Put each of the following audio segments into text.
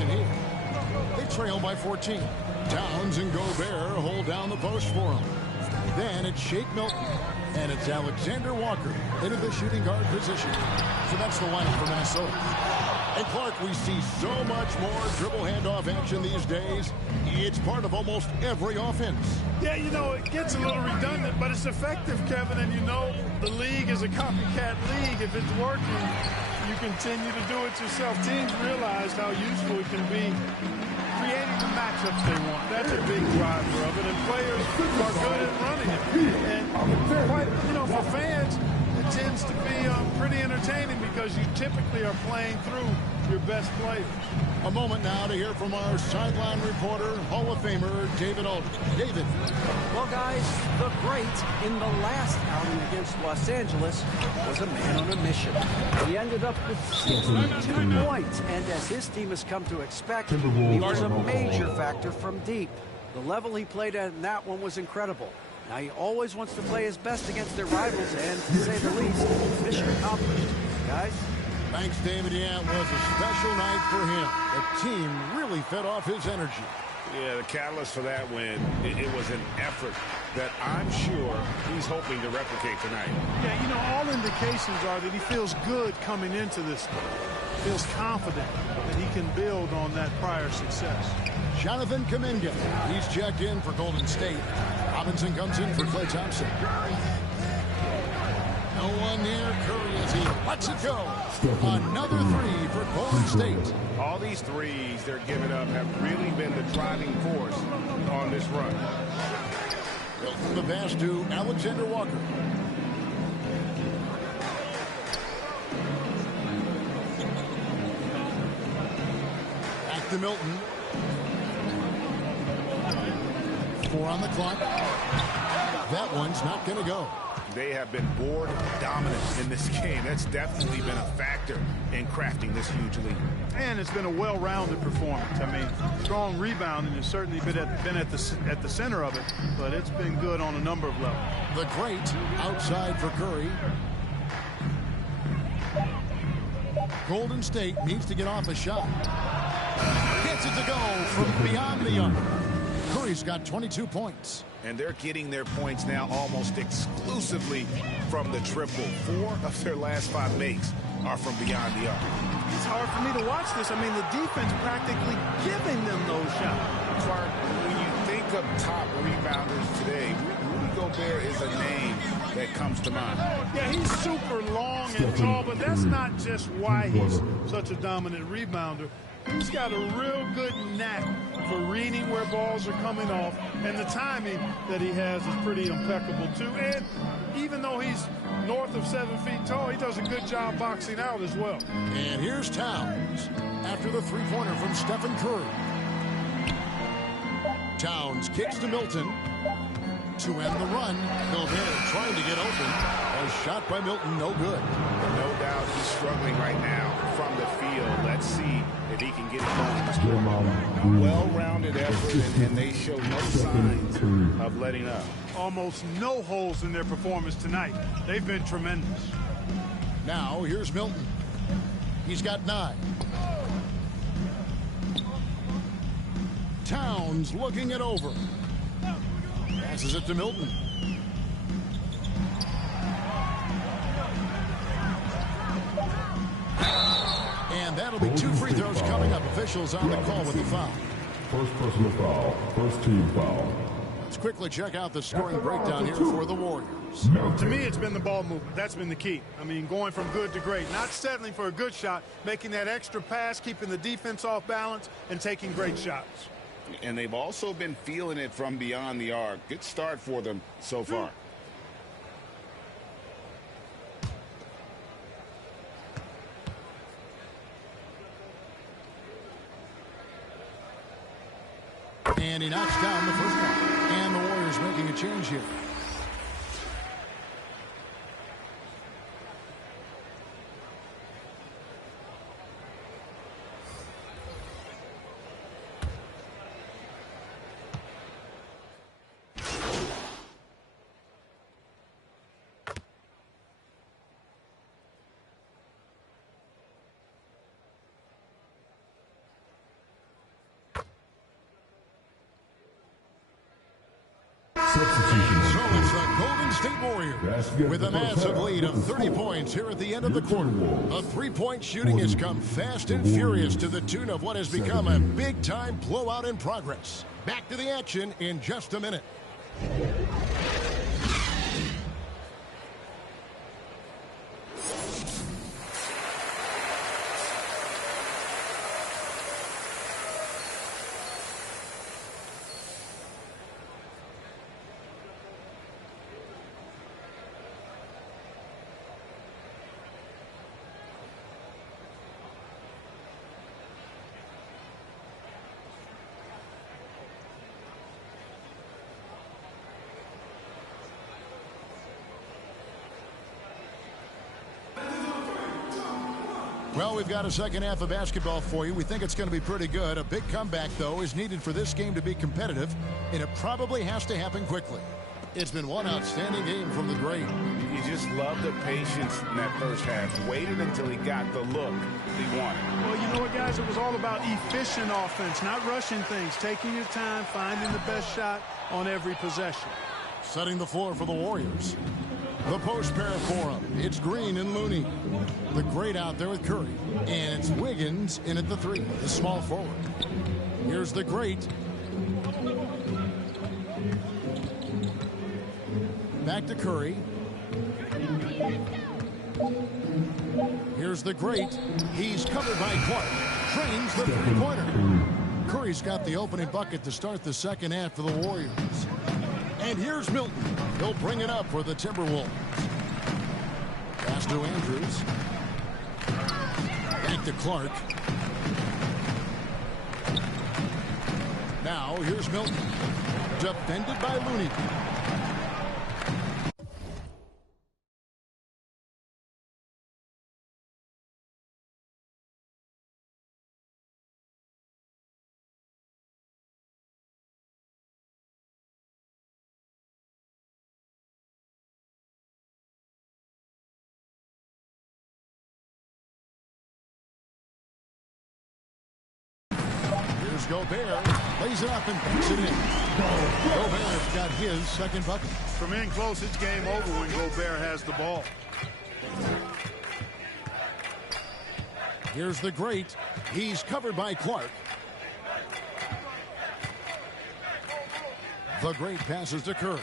possession here. They trail by 14. Towns and Gobert hold down the post for him. Then it's Shake Milton. And it's Alexander Walker into the shooting guard position. So that's the lineup for Minnesota. And Clark, we see so much more dribble handoff action these days. It's part of almost every offense. Yeah, you know, it gets a little redundant, but it's effective, Kevin. And you know, the league is a copycat league. If it's working, you continue to do it yourself. Teams realize how useful it can be creating the matchups they want. That's a big driver of it, and players are good at running it. And quite, you know, for fans, it tends to be pretty entertaining because you typically are playing through your best players. A moment now to hear from our sideline reporter, Hall of Famer David Aldridge. David. Well, guys, the great in the last outing against Los Angeles was a man on a mission. He ended up with 62 points, and as his team has come to expect, he was a major factor from deep. The level he played at in that one was incredible. Now he always wants to play his best against their rivals, and to say the least, mission accomplished. Guys? Thanks, David. Yeah, it was a special night for him. The team really fed off his energy. Yeah, the catalyst for that win, it was an effort that I'm sure he's hoping to replicate tonight. Yeah, you know, all indications are that he feels good coming into this. Feels confident that he can build on that prior success. Jonathan Kuminga, he's checked in for Golden State. Robinson comes in for Klay Thompson. No one near Curry as he lets it go. Another three for Golden State. All these threes they're giving up have really been the driving force on this run. From the pass to Alexander Walker. Back to Milton. 4 on the clock. That one's not going to go. They have been board dominant in this game. That's definitely been a factor in crafting this huge lead. And it's been a well-rounded performance. I mean, strong rebounding has certainly been at the center of it, but it's been good on a number of levels. The great outside for Curry. Golden State needs to get off a shot. Gets it to go from beyond the arc. Curry's got 22 points. And they're getting their points now almost exclusively from the triple. 4 of their last 5 makes are from beyond the arc. It's hard for me to watch this. I mean, the defense practically giving them those shots. Clark, when you think of top rebounders today, Rudy Gobert is a name that comes to mind. Yeah, he's super long and tall, but that's not just why he's such a dominant rebounder. He's got a real good knack for reading where balls are coming off, and the timing that he has is pretty impeccable too. And even though he's north of 7 feet tall, he does a good job boxing out as well. And here's Towns after the three-pointer from Stephen Curry. Towns kicks to Milton to end the run. Gobert trying to get open. A shot by Milton, no good. No doubt he's struggling right now from the field. Let's see if he can get it going. Well-rounded effort, and they show no signs of letting up. Almost no holes in their performance tonight. They've been tremendous. Now here's Milton. He's got 9. Towns looking it over. Passes it to Milton. And that'll be 2 free throws coming up. Officials on the call with the foul. First personal foul. First team foul. Let's quickly check out the scoring breakdown here for the Warriors. To me, it's been the ball movement. That's been the key. I mean, going from good to great. Not settling for a good shot, making that extra pass, keeping the defense off balance, and taking great shots. And they've also been feeling it from beyond the arc. Good start for them so far. And he knocks down the first one. And the Warriors making a change here. Warriors with a massive lead of 30 points here at the end of the quarter. The three-point shooting has come fast and furious to the tune of what has become a big-time blowout in progress. Back to the action in just a minute. Well, we've got a second half of basketball for you. We think it's going to be pretty good. A big comeback, though, is needed for this game to be competitive, and it probably has to happen quickly. It's been one outstanding game from the great. You just love the patience in that first half. Waited until he got the look he wanted. Well, you know what, guys? It was all about efficient offense, not rushing things, taking your time, finding the best shot on every possession. Setting the floor for the Warriors. The post pair for him. It's Green and Looney. The great out there with Curry. And it's Wiggins in at the three, the small forward. Here's the great. Back to Curry. Here's the great. He's covered by Clark. Drains the three-pointer. Curry's got the opening bucket to start the second half for the Warriors. And here's Milton. He'll bring it up for the Timberwolves. Pass to Andrews. Back to Clark. Now here's Milton. Defended by Looney. Gobert lays it up and puts it in. Gobert's got his second bucket. From in close, it's game over when Gobert has the ball. Here's the great. He's covered by Clark. The great passes to Curry.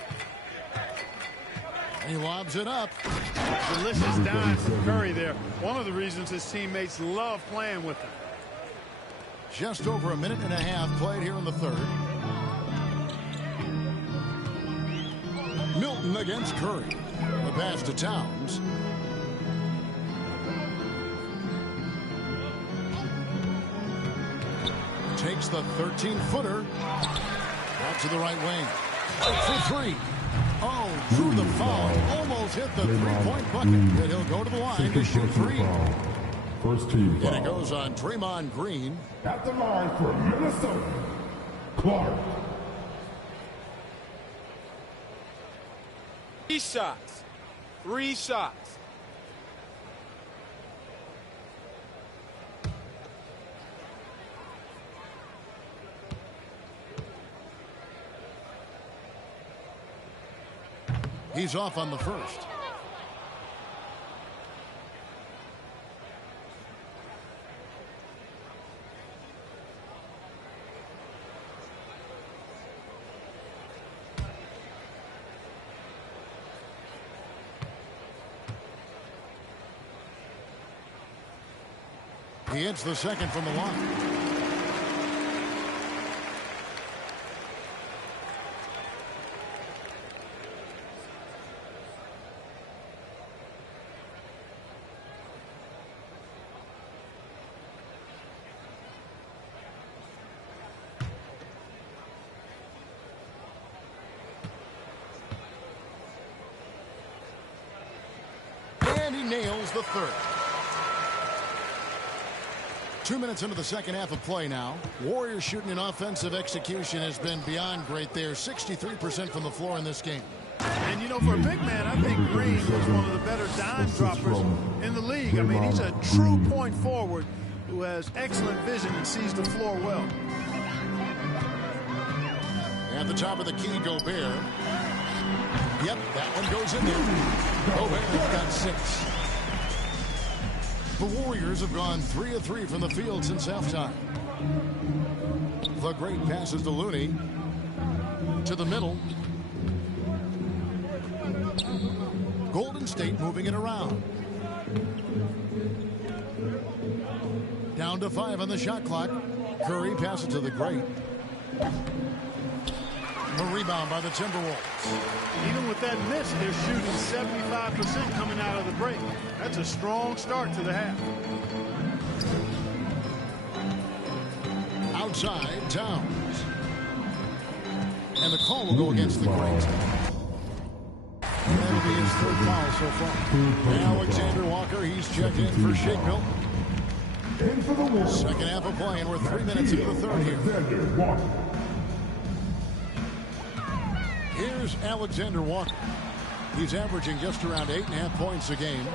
He lobs it up. Delicious dime from Curry there. One of the reasons his teammates love playing with him. Just over a minute and a half played here in the third. Milton against Curry. The pass to Towns. Takes the 13-footer. Out to the right wing. For three. Oh, drew the foul. Almost hit the three-point bucket. And he'll go to the line to shoot three. First team foul. And it goes on Draymond Green. At the line for Minnesota, Clark. 3 shots. 3 shots. He's off on the first. He hits the second from the line. And he nails the third. 2 minutes into the second half of play now. Warriors shooting and offensive execution has been beyond great there. 63% from the floor in this game. And, you know, for a big man, I think Green was one of the better dime droppers in the league. I mean, he's a true point forward who has excellent vision and sees the floor well. At the top of the key, Gobert. Yep, that one goes in there. Gobert's got 6. The Warriors have gone 3 of 3 from the field since halftime. The great passes to Looney. To the middle. Golden State moving it around. Down to 5 on the shot clock. Curry passes to the great. The rebound by the Timberwolves. Even with that miss, they're shooting 75% coming out of the break. That's a strong start to the half. Outside, Towns. And the call will go against the great. That'll be his 3rd foul so far. Alexander Walker, he's checked in for Shake Milton. Second half of play, and we're 3 minutes into the 3rd here. Here's Alexander Walker. He's averaging just around 8.5 points a game.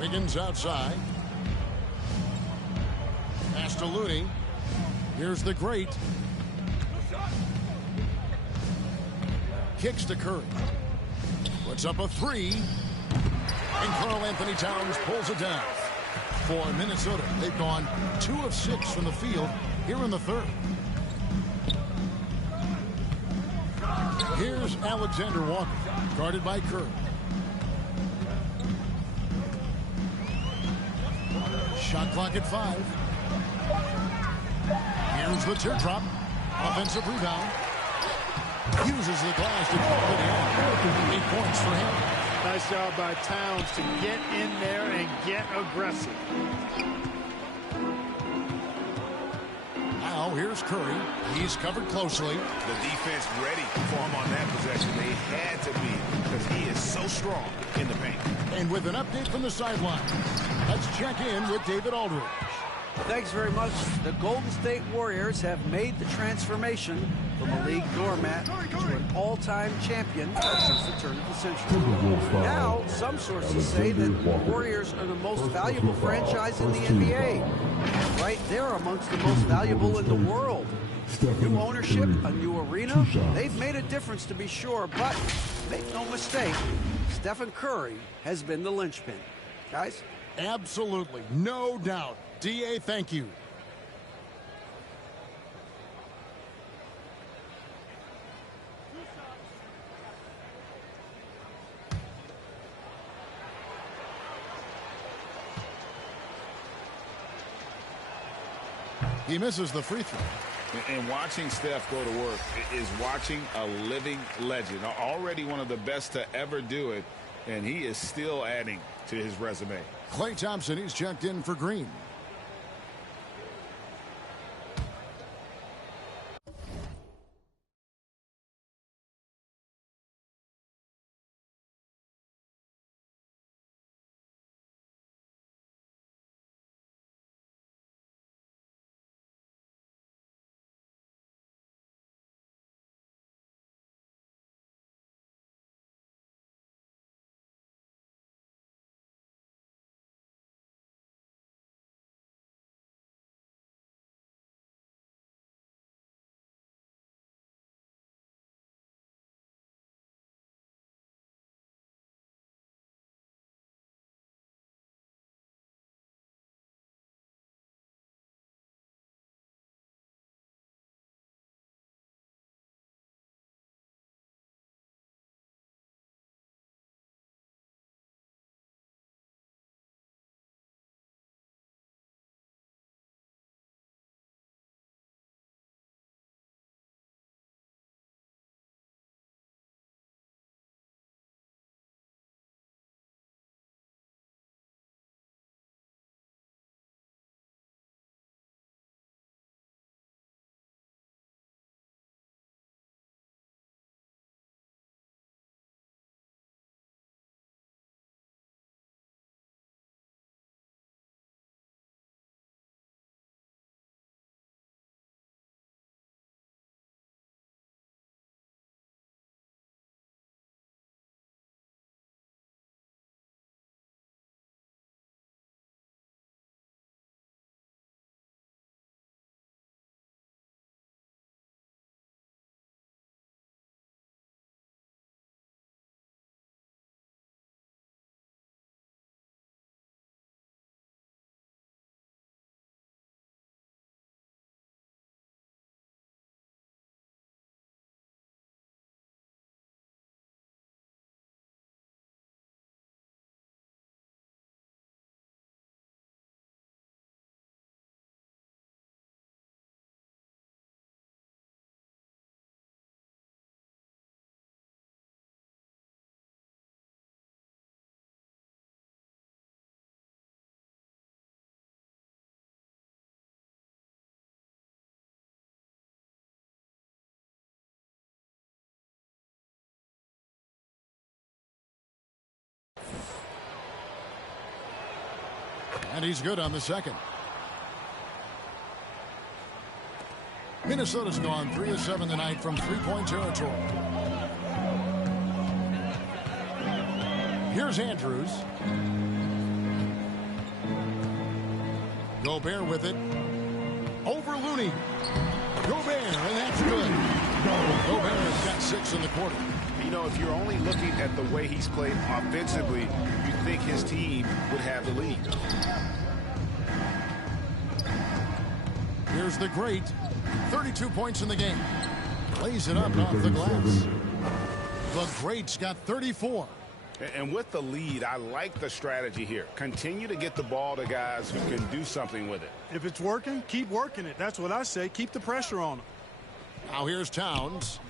Wiggins outside. Pass to Looney. Here's the great. Kicks to Curry. Puts up a 3. And Karl-Anthony Towns pulls it down. For Minnesota, they've gone 2 of 6 from the field here in the 3rd. Here's Alexander Walker, guarded by Curry. Shot clock at 5. Here's the teardrop. Offensive rebound. Uses the glass to keep it in. 8 points for him. Nice job by Towns to get in there and get aggressive. Now here's Curry. He's covered closely. The defense ready for him on that possession. They had to be, because he is so strong in the paint. And with an update from the sideline, let's check in with David Aldridge. Thanks very much. The Golden State Warriors have made the transformation from a league doormat to an all-time champion since the turn of the century. Now, some sources say that the Warriors are the most valuable franchise in the NBA. And right there amongst the most valuable in the world. New ownership, a new arena. They've made a difference to be sure, but make no mistake, Stephen Curry has been the linchpin. Guys? Absolutely, no doubt. D.A., thank you. He misses the free throw. And watching Steph go to work is watching a living legend. Already one of the best to ever do it, and he is still adding to his resume. Klay Thompson, he's checked in for Green. And he's good on the second. Minnesota's gone 3 of 7 tonight from three-point territory. Here's Andrews. Gobert with it. Over Looney. Gobert, and that's good. Gobert has got 6 in the quarter. You know, if you're only looking at the way he's played offensively, you'd think his team would have the lead. Here's the great. 32 points in the game. Lays it up off the glass. The great's got 34. And with the lead, I like the strategy here. Continue to get the ball to guys who can do something with it. If it's working, keep working it. That's what I say. Keep the pressure on them. Now here's Towns.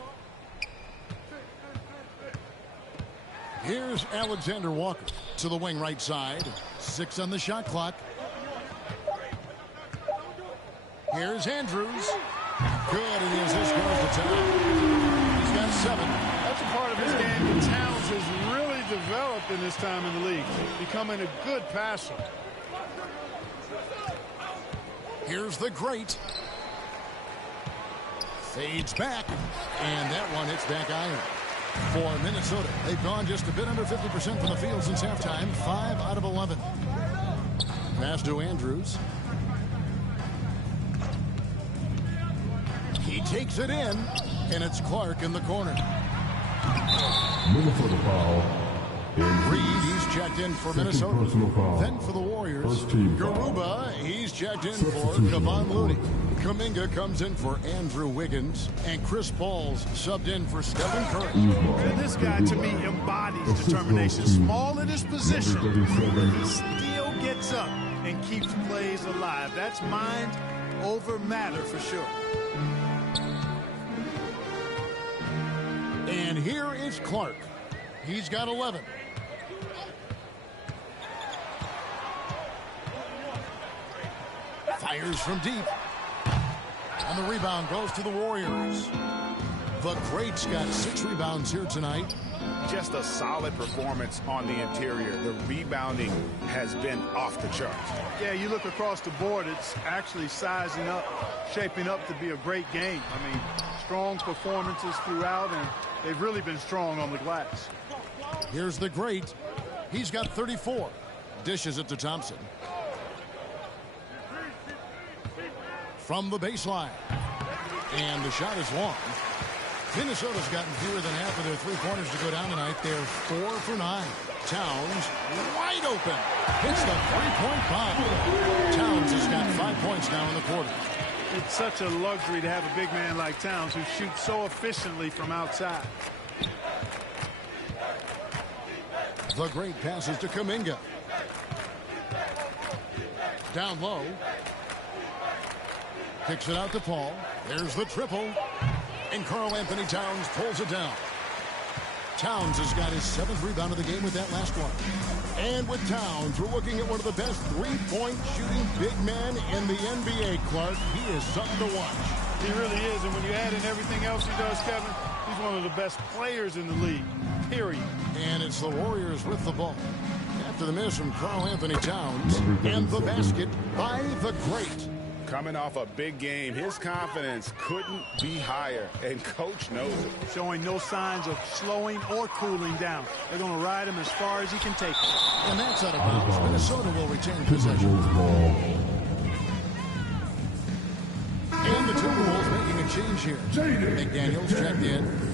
Here's Alexander Walker to the wing right side. 6 on the shot clock. Here's Andrews. Good, and this goes to Towns. He's got 7. That's a part of his game that Towns has really developed in his time in the league, becoming a good passer. Here's the great. Fades back, and that one hits back iron. For Minnesota, they've gone just a bit under 50% from the field since halftime. 5 out of 11. Pass to Andrews. He takes it in, and it's Clark in the corner. Minnesota foul. Reed, he's checked in for Minnesota. Then for the Warriors, Garuba, he's checked in for Kevon Looney. Kuminga comes in for Andrew Wiggins. And Chris Paul's subbed in for Stephen Curry. And this guy, to me, embodies determination. Small in his position, but he still gets up and keeps plays alive. That's mind over matter for sure. And here is Clark. He's got 11. Fires from deep. And the rebound goes to the Warriors. The great's got 6 rebounds here tonight. Just a solid performance on the interior. The rebounding has been off the charts. Yeah, you look across the board, it's actually sizing up, shaping up to be a great game. I mean, strong performances throughout, and they've really been strong on the glass. Here's the great. He's got 34. Dishes it to Thompson. From the baseline. And the shot is long. Minnesota's gotten fewer than half of their three-pointers to go down tonight. They're 4 for 9. Towns wide open. Hits the three-point bomb. Towns has got 5 points now in the quarter. It's such a luxury to have a big man like Towns who shoots so efficiently from outside. The great passes to Kuminga. Down low. Kicks it out to Paul. There's the triple. And Karl-Anthony Towns pulls it down. Towns has got his 7th rebound of the game with that last one. And with Towns, we're looking at one of the best three-point shooting big men in the NBA, Clark. He is something to watch. He really is, and when you add in everything else he does, Kevin, he's one of the best players in the league, period. And it's the Warriors with the ball. After the miss from Karl-Anthony Towns, and the basket by the great. Coming off a big game, his confidence couldn't be higher, and Coach knows it. Showing no signs of slowing or cooling down. They're going to ride him as far as he can take it. And that's out of bounds. Minnesota will retain possession. And the Timberwolves making a change here. McDaniels checked in.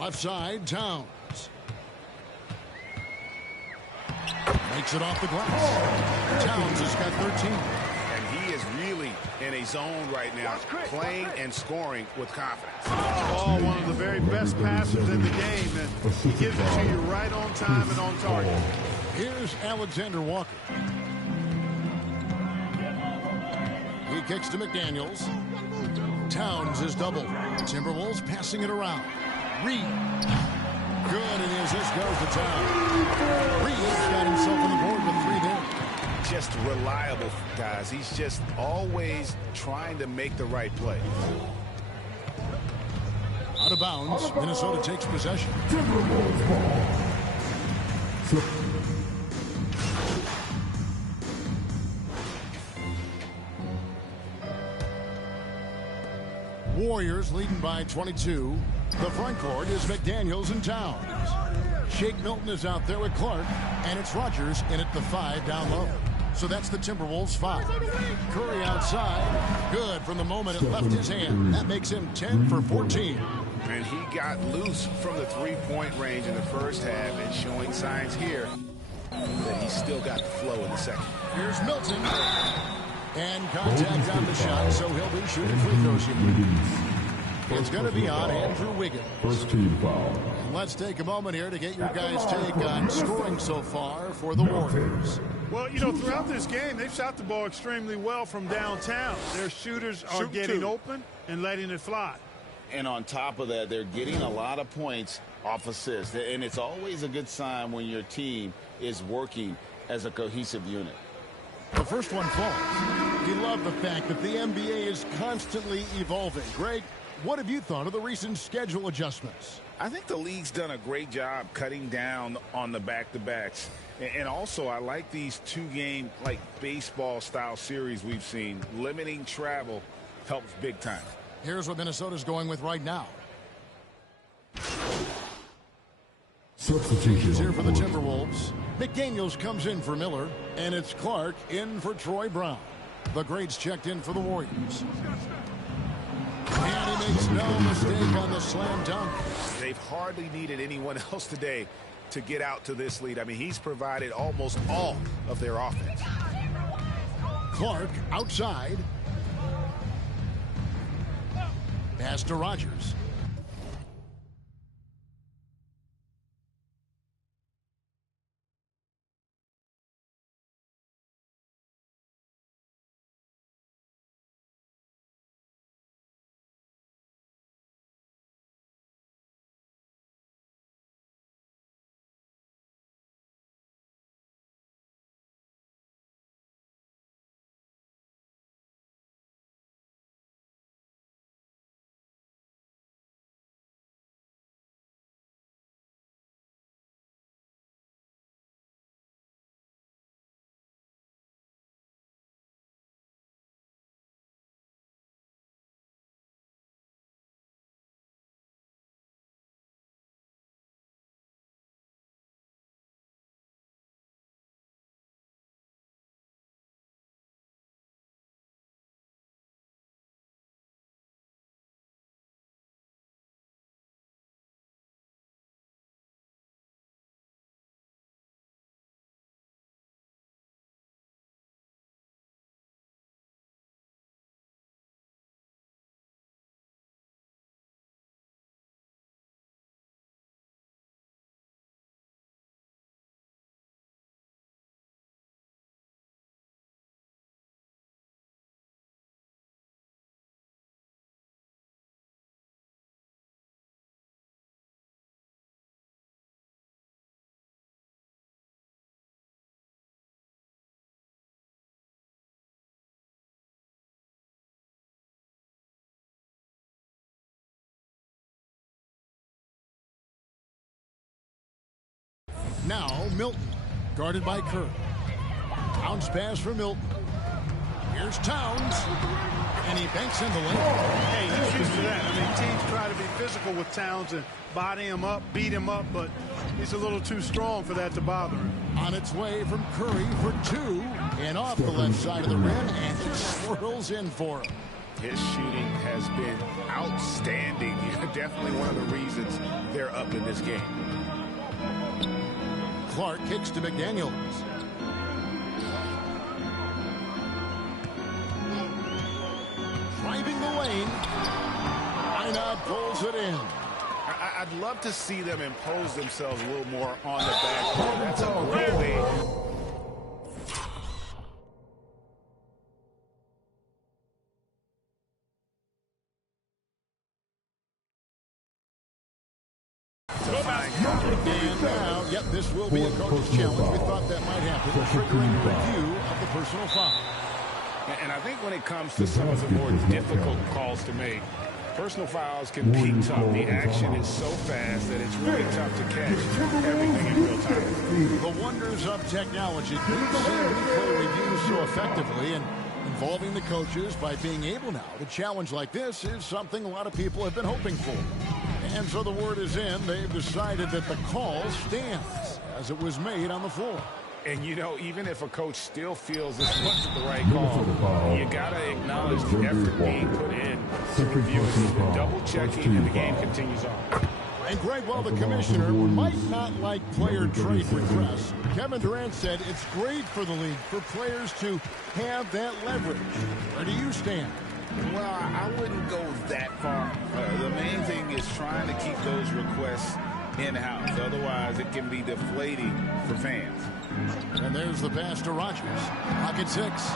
Left side, Towns. Makes it off the glass. Towns has got 13. And he is really in a zone right now, playing and scoring with confidence. Oh, one of the very best passers in the game, and he gives it to you right on time and on target. Here's Alexander Walker. He kicks to McDaniels. Towns is double. Timberwolves passing it around. Reed. Good, and the assist goes to Towns. Reed's got himself on the board with 3 there. Just reliable, guys. He's just always trying to make the right play. Out of bounds. Minnesota takes possession. Timberwolves ball. Warriors leading by 22. The front court is McDaniels and Towns. Shake Milton is out there with Clark, and it's Rogers in at the 5 down low. So that's the Timberwolves 5. Curry outside. Good from the moment it left his hand. That makes him 10 for 14. And he got loose from the three-point range in the first half and showing signs here that he's still got the flow in the second. Here's Milton. And contact on the shot, so he'll be shooting free throws here. It's going to be on Andrew Wiggins. First team foul. Let's take a moment here to get your guys' take on scoring so far for the Warriors. Well, you know, throughout this game, they've shot the ball extremely well from downtown. Their shooters are getting open and letting it fly. And on top of that, they're getting a lot of points off assists. And it's always a good sign when your team is working as a cohesive unit. The first one falls. You love the fact that the NBA is constantly evolving. Greg, what have you thought of the recent schedule adjustments? I think the league's done a great job cutting down on the back-to-backs. And also, I like these two-game, like, baseball-style series we've seen. Limiting travel helps big time. Here's what Minnesota's going with right now. Substitution Here for the Timberwolves. McDaniels comes in for Miller, and it's Clark in for Troy Brown. The greats checked in for the Warriors. And he makes no mistake on the slam dunk. They've hardly needed anyone else today to get out to this lead. I mean, he's provided almost all of their offense. Clark outside. Pass to Rogers. Now Milton, guarded by Curry. Bounce pass for Milton. Here's Towns, and he banks in the lane. Hey, he's used to that. I mean, teams try to be physical with Towns and body him up, beat him up, but he's a little too strong for that to bother him. On its way from Curry for 2, and off the left side of the rim, and he swirls in for him. His shooting has been outstanding. Definitely one of the reasons they're up in this game. Clark kicks to McDaniels. Driving the lane. Ina pulls it in. I'd love to see them impose themselves a little more on the backboard. That's a great way. And now, yep, this will be a coach's challenge. We thought that might happen, triggering review of the personal foul. And I think when it comes to some of the more difficult calls to make, personal fouls can be tough. The action is so fast that it's really tough to catch everything in real time. The wonders of technology. We've seen replay reviews so effectively, and involving the coaches by being able now to challenge like this is something a lot of people have been hoping for. And so the word is in. They've decided that the call stands as it was made on the floor. And, you know, even if a coach still feels this wasn't the right call, you got to acknowledge the effort being put in to review it, double-checking, and the game continues on. And, Greg, while the commissioner might not like player trade requests, Kevin Durant said it's great for the league for players to have that leverage. Where do you stand? Well, I wouldn't go that far. The main thing is trying to keep those requests in-house. Otherwise, it can be deflating for fans. And there's the pass to Rogers. Pocket 6.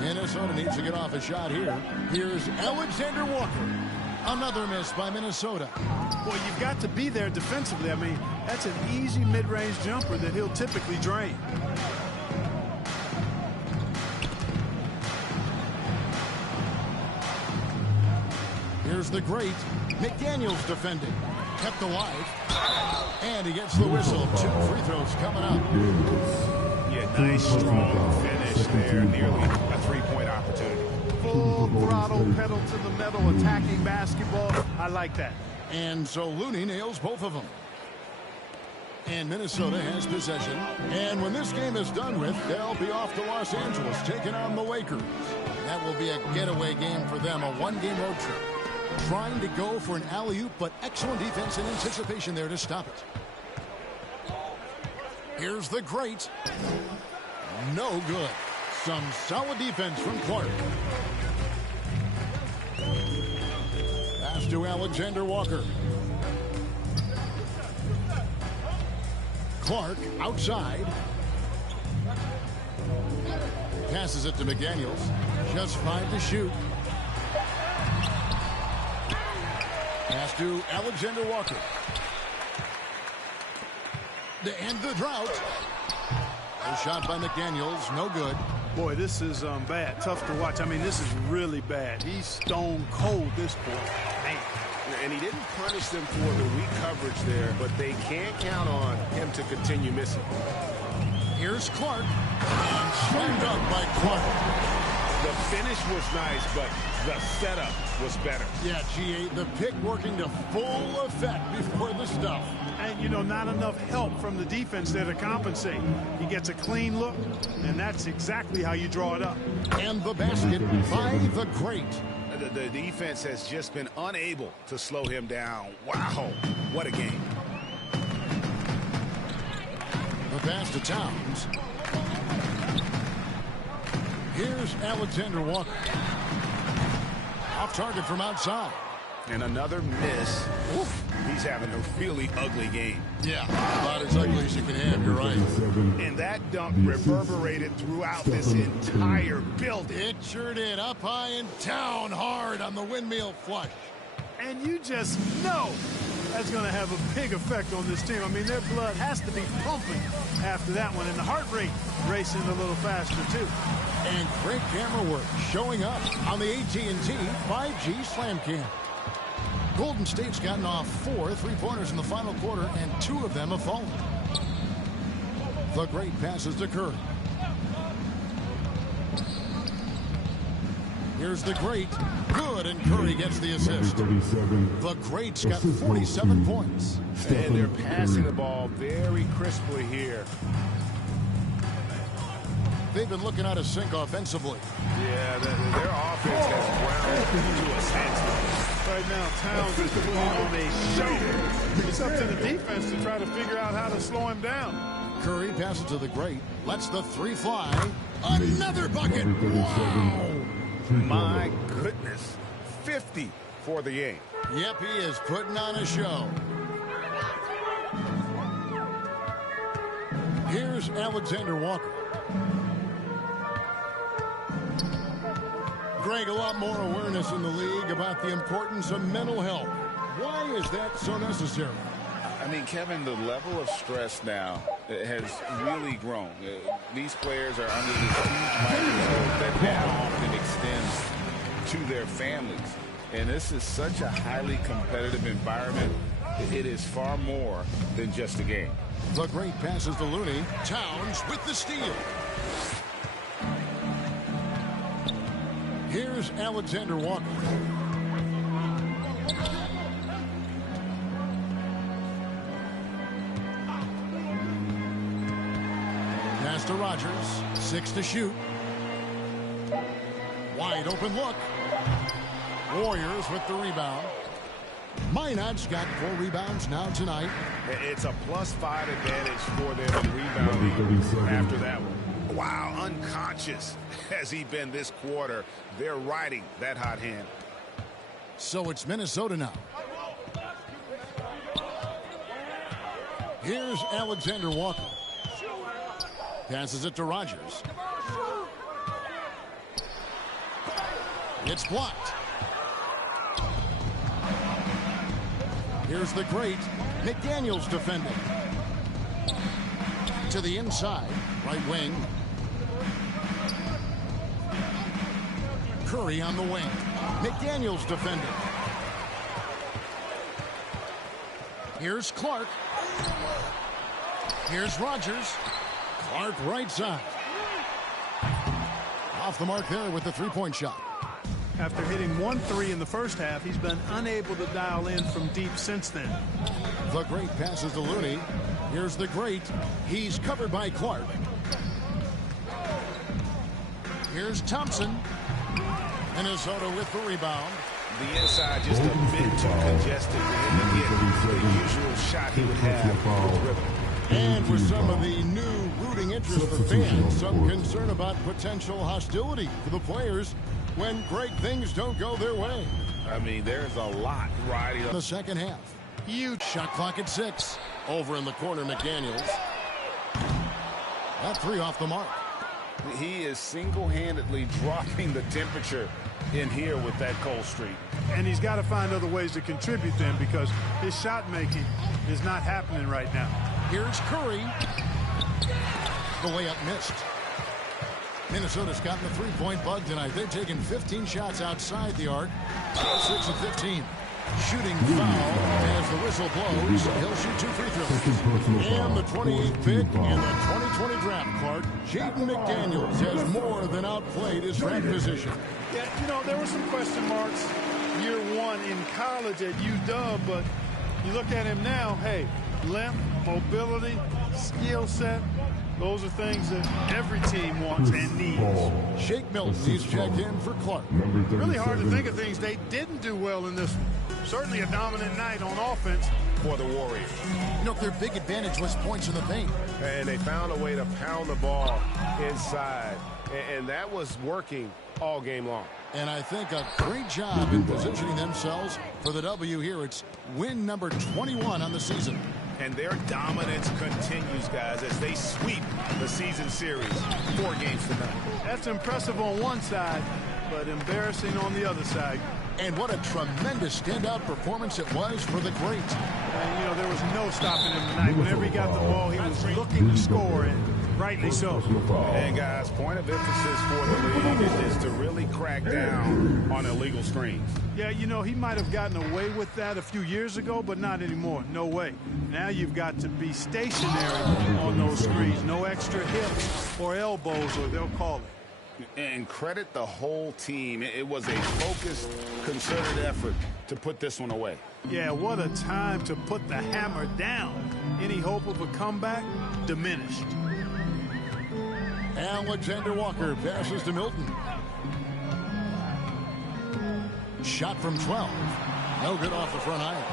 Minnesota needs to get off a shot here. Here's Alexander Walker. Another miss by Minnesota. Boy, you've got to be there defensively. I mean, that's an easy mid-range jumper that he'll typically drain. Here's the great McDaniels defending. Kept alive. And he gets the whistle. 2 free throws coming up. Yeah, nice, strong finish there. Nearly a three-point opportunity. Full throttle, pedal to the metal, attacking basketball. I like that. And so Looney nails both of them. And Minnesota has possession. And when this game is done with, they'll be off to Los Angeles, taking on the Lakers. That will be a getaway game for them, a one-game road trip. Trying to go for an alley-oop, but excellent defense and anticipation there to stop it. Here's the great. No good. Some solid defense from Clark. Pass to Alexander Walker. Clark outside. Passes it to McDaniels. Just 5 to shoot. Pass to Alexander Walker. To end the drought. A shot by McDaniels. No good. Boy, this is bad. Tough to watch. I mean, this is really bad. He's stone cold this point. Man. And he didn't punish them for the weak coverage there, but they can't count on him to continue missing. Here's Clark. And slammed up by Clark. The finish was nice, but the setup was better. Yeah, GA, the pick working to full effect before the stuff. And, you know, not enough help from the defense there to compensate. He gets a clean look, and that's exactly how you draw it up. And the basket by the great. The defense has just been unable to slow him down. Wow, what a game. The pass to Towns. Here's Alexander Walker. Off target from outside. And another miss. Oof, he's having a really ugly game. Yeah, about as ugly as you can have, you're right. And that dunk reverberated throughout this entire building. It sure did. Up high and down hard on the windmill flush. And you just know that's going to have a big effect on this team. I mean, their blood has to be pumping after that one, and the heart rate racing a little faster, too. And great camera work showing up on the AT&T 5G Slam Cam. Golden State's gotten off 4 three-pointers in the final quarter, and 2 of them have fallen. The great passes to Curry. Here's the great. Good, and Curry gets the assist. The great's got 47 points. And they're passing the ball very crisply here. they've been looking out of sync offensively. Yeah, their offense has ground to a standstill. Right now, Towns is putting on a show. It's up to the defense to try to figure out how to slow him down. Curry passes to the great. Lets the three fly. Another bucket. Wow. My goodness. 50 for the game. Yep, he is putting on a show. Here's Alexander Walker. Greg, a lot more awareness in the league about the importance of mental health. Why is that so necessary? I mean, Kevin, the level of stress now has really grown. These players are under this huge microscope that now often extends to their families. And this is such a highly competitive environment. It is far more than just a game. The great passes to Looney. Towns with the steal. Here's Alexander Walker. Pass to Rogers. 6 to shoot. Wide open look. Warriors with the rebound. Minot's got 4 rebounds now tonight. It's a +5 advantage for them in rebounding after that one. Wow, unconscious has he been this quarter. They're riding that hot hand. So it's Minnesota now. Here's Alexander Walker. Passes it to Rogers. It's blocked. Here's the great McDaniels defending. To the inside, right wing. Curry on the wing. McDaniels defending. Here's Clark. Here's Rogers. Clark right side. Off the mark there with the three-point shot. After hitting 1 3 in the first half, he's been unable to dial in from deep since then. The great passes to Looney. Here's the great. He's covered by Clark. Here's Thompson. Minnesota with the rebound. The inside just a bit too congested for him to get the usual shot he would have with rhythm. And for some of the new rooting interest for fans, some concern about potential hostility for the players when great things don't go their way. I mean, there's a lot riding The second half. Huge shot clock at 6. Over in the corner, McDaniels. That 3 off the mark. He is single-handedly dropping the temperature in here with that cold streak. And he's got to find other ways to contribute then, because his shot making is not happening right now. Here's Curry. The layup missed. Minnesota's gotten the three-point bug tonight. They're taking 15 shots outside the arc. 6 of 15. Shooting foul as the whistle blows. He'll shoot 2 free throws. And the 28th pick in the 2020 draft, Clark, Jaden McDaniels has more than outplayed his draft position. Yeah, you know, there were some question marks year 1 in college at UW, but you look at him now, hey, length, mobility, skill set, those are things that every team wants and needs. Shake Milton, he's checked in for Clark. Really hard to think of things they didn't do well in this one. Certainly a dominant night on offense For the Warriors. You know, their big advantage was points in the paint. And they found a way to pound the ball inside. And that was working all game long. And I think a great job in positioning themselves for the W here. It's win number 21 on the season. And their dominance continues, guys, as they sweep the season series 4 games to none. That's impressive on one side, but embarrassing on the other side. And what a tremendous standout performance it was for the great. And, you know, there was no stopping him tonight. Whenever he got the ball, he was looking to score, and rightly so. And, guys, point of emphasis for the league is to really crack down on illegal screens. Yeah, you know, he might have gotten away with that a few years ago, but not anymore. No way. Now you've got to be stationary on those screens. No extra hips or elbows, or they'll call it. And credit the whole team. It was a focused, concerted effort to put this one away. Yeah, what a time to put the hammer down. Any hope of a comeback diminished. Alexander Walker passes to Milton. Shot from 12. No good off the front iron.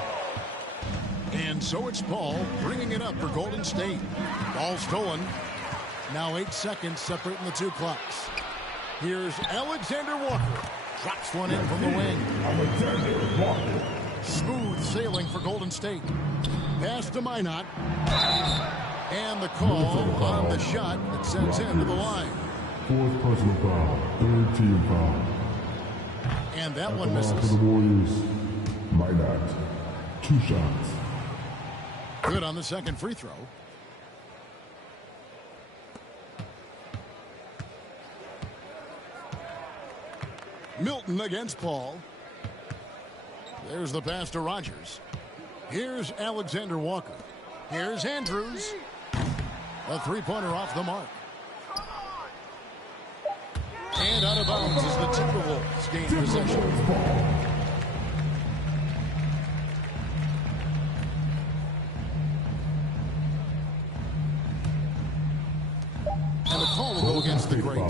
And so it's Paul bringing it up for Golden State. Ball stolen. Now 8 seconds separating the two clocks. Here's Alexander Walker. Drops one in from the wing. Alexander Walker. Smooth sailing for Golden State. Pass to Minot. And the call on the shot that sends him to the line. Fourth personal foul. Third team foul. And that one For misses. the Warriors. Minot. 2 shots. Good on the second free throw. Milton against Paul. There's the pass to Rogers. Here's Alexander Walker. Here's Andrews. A three-pointer off the mark. And out of bounds as the Timberwolves gain possession. And the call will go against the great.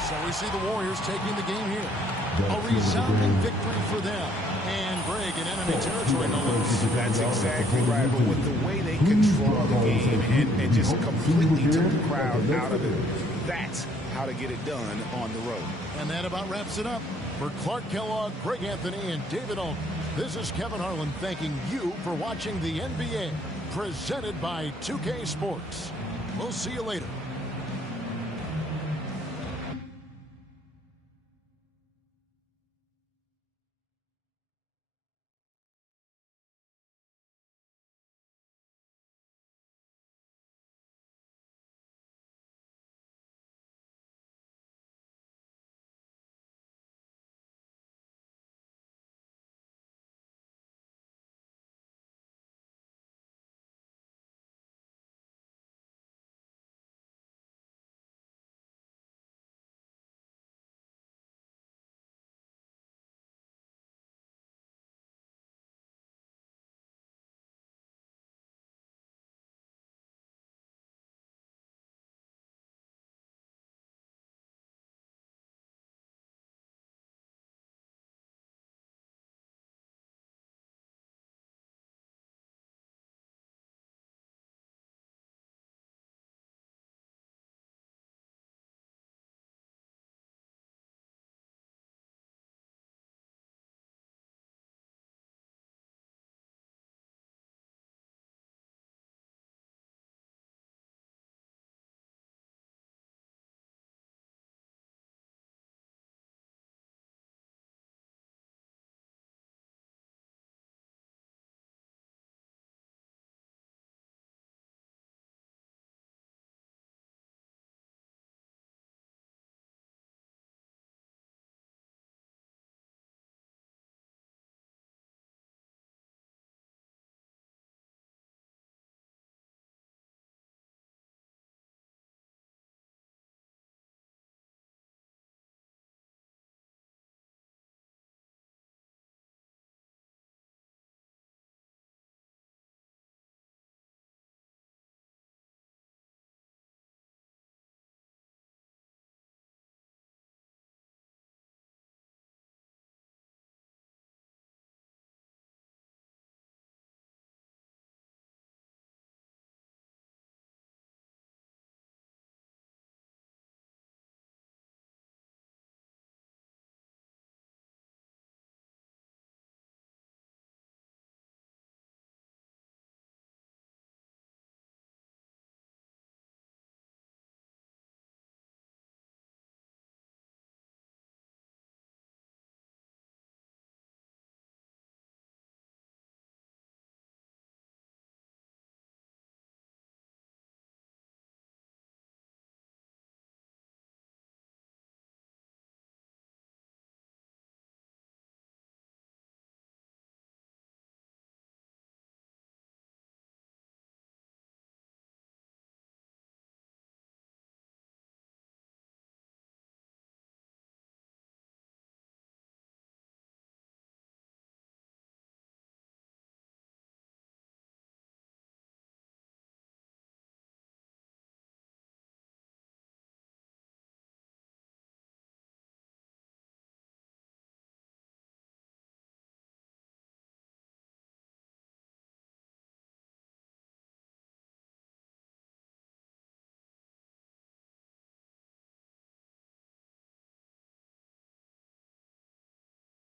So we see the Warriors taking the game here. A resounding victory for them. And Greg in enemy territory, no less. That's exactly right. But with the way they control the game and just completely took the crowd out of it, that's how to get it done on the road. And that about wraps it up. For Clark Kellogg, Greg Anthony, and David Alton, this is Kevin Harlan thanking you for watching the NBA, presented by 2K Sports. We'll see you later.